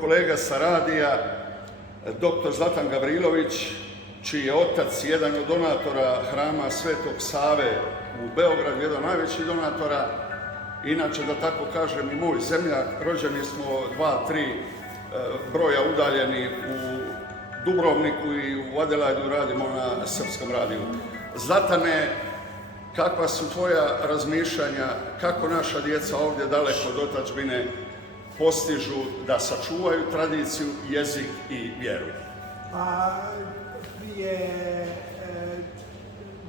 Kolega sa radija, dr. Zlatan Gavrilović, čiji je otac jedan od donatora hrama Svetog Save u Beogradu, jedan od najvećih donatora. Inače, da tako kažem, i moj zemljak, rođeni smo 2-3 broja udaljeni u Dubrovniku i u Adelaidu, radimo na srpskom radiju. Zlatane, kakva su tvoja razmišljanja, kako naša djeca ovdje daleko od otadžbine postižu da sačuvaju tradiciju, jezik i vjeru? Prije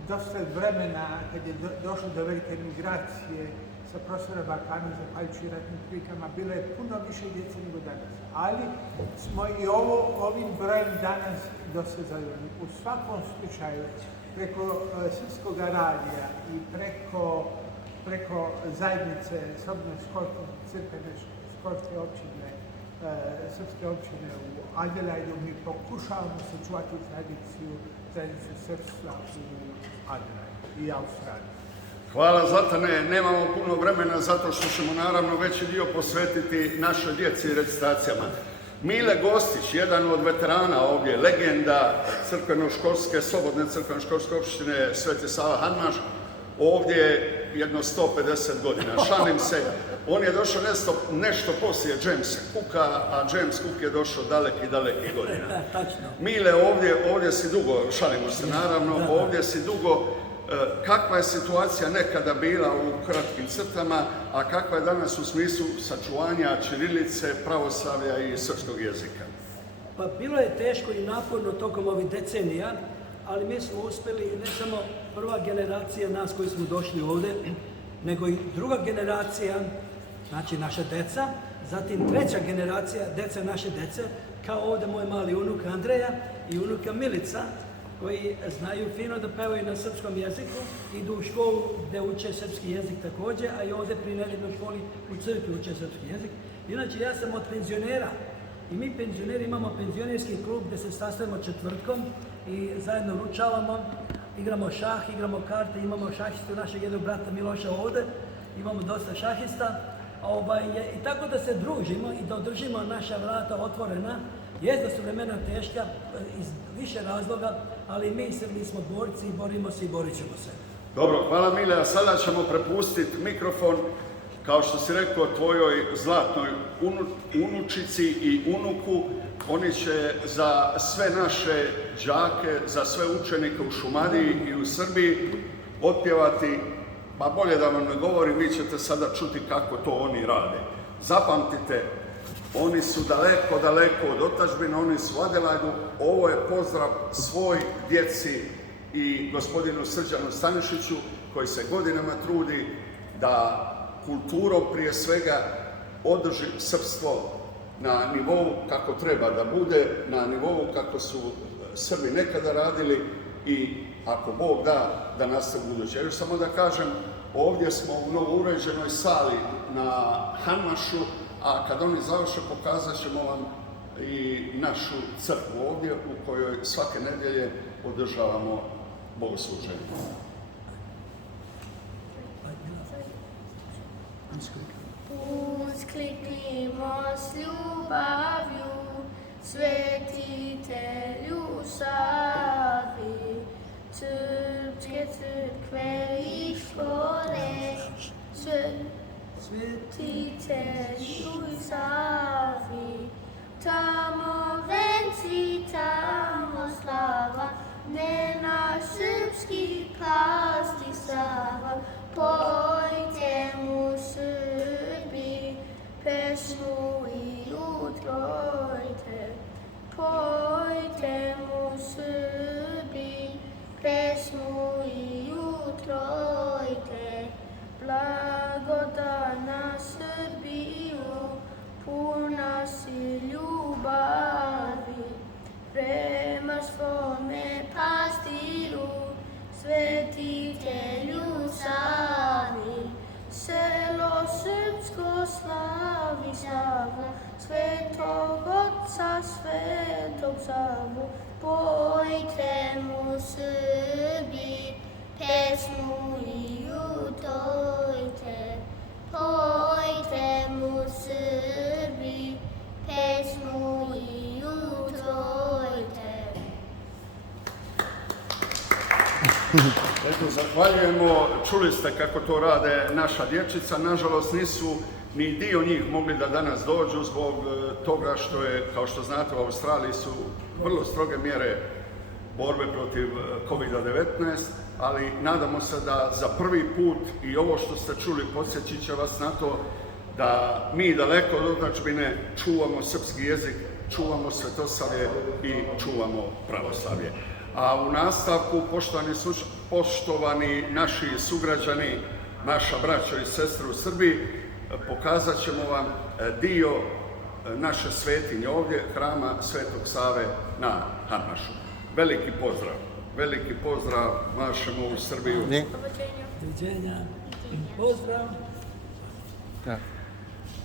dosta vremena, kad je došlo do velike migracije sa prostora Balkana, zahvaljujući ratnim prilikama, bilo je puno više djece nego danas. Ali smo i ovim brojem danas dosta zadovoljni. U svakom slučaju, preko Srpskog radija i preko zajednice Sobno-Školske crkvene školske općine, srpske općine u Adelaidu, mi pokušavamo sačuvati tradiciju srpstva u Adelaidu i Australiji. Hvala Zlatane, nemamo puno vremena zato što ćemo naravno veći dio posvetiti našoj djeci i recitacijama. Mile Gostić, jedan od veterana ovdje, legenda crkveno-školske, slobodne crkveno-školske opštine Sveti Sava Hanmaš, ovdje jedno 150 godina. Šalim se, on je došao nešto poslije Jamesa Cooka, a James Cook je došao daleki godina. Mile, ovdje si dugo, šalimo se naravno, ovdje si dugo. Kakva je situacija nekada bila u kratkim crtama, a kakva je danas u smislu sačuvanja ćirilice, pravoslavlja i srpskog jezika? Pa bilo je teško i naporno tokom ovih decenija, ali mi smo uspjeli, ne samo prva generacija nas koji smo došli ovdje, nego i druga generacija, znači naša deca, zatim treća generacija, deca naše dece, kao ovdje moj mali unuk Andreja i unuka Milica, koji znaju fino da pevaju na srpskom jeziku, idu u školu gdje uče srpski jezik također, a i ovdje pri nedeljnoj školi u crkvi uče srpski jezik. Inače, ja sam od penzionera i mi penzioneri imamo penzionerski klub gdje se sastajemo četvrtkom i zajedno ručavamo, igramo šah, igramo karte, imamo šahistu našeg jednog brata Miloša ovdje, imamo dosta šahista. I tako da se družimo i da održimo naša vrata otvorena. Jest da su vremena teška iz više razloga, ali mi smo borci, borimo se i borit ćemo se. Dobro, hvala Mile, a sada ćemo prepustiti mikrofon, kao što si rekao, tvojoj zlatnoj unučici i unuku. Oni će za sve naše đake, za sve učenike u Šumadiji i u Srbiji otpjevati, pa bolje da vam ne govorim, vi ćete sada čuti kako to oni rade. Zapamtite, oni su daleko od otadžbine, oni su u Adelaidu. Ovo je pozdrav svoj djeci i gospodinu Srđanu Stanišiću, koji se godinama trudi da kulturom prije svega održi srpstvo na nivou kako treba da bude, na nivou kako su Srbi nekada radili i ako Bog da nastavi buduće. Još samo da kažem, ovdje smo u novouređenoj sali na Hanmašu, a kad oni završe pokazat ćemo vam i našu crkvu ovdje u kojoj svake nedjelje održavamo bogosluženje. Uskliknimo s ljubavlju, svetitelju Savi, srpske crkve i škole, svetitelju Savi. Tamo venci, tamo slava, ne naš srpski pasti Sava. Pojte mu Srbi, pesmu i utrojte. Pojte mu Srbi, pesmu i utrojte. Blagodana Srbiju, puna si ljubavi, prema svome pastiru, svetitelju Savi. Selo srpsko slavi Sava, Svetog Otca, Svetog Savu. Pojte mu Srbi, pesmu i utrojte. Pojte mu Srbi, pesmu i utrojte. Eto, zahvaljujemo, čuli ste kako to rade naša dječica, nažalost nisu ni dio njih mogli da danas dođu zbog toga što je, kao što znate, u Australiji su vrlo stroge mjere borbe protiv COVID-19, ali nadamo se da za prvi put i ovo što ste čuli podsjetit će vas na to da mi daleko od otadžbine čuvamo srpski jezik, čuvamo svetosavlje i čuvamo pravoslavlje. A u nastavku, poštovani naši sugrađani, naša braćo i sestre u Srbiji, pokazat ćemo vam dio naše svetinje ovdje, hrama Svetog Save na Harmašu. Veliki pozdrav mašemo u Srbiju. Doviđenja. Pozdrav. Da.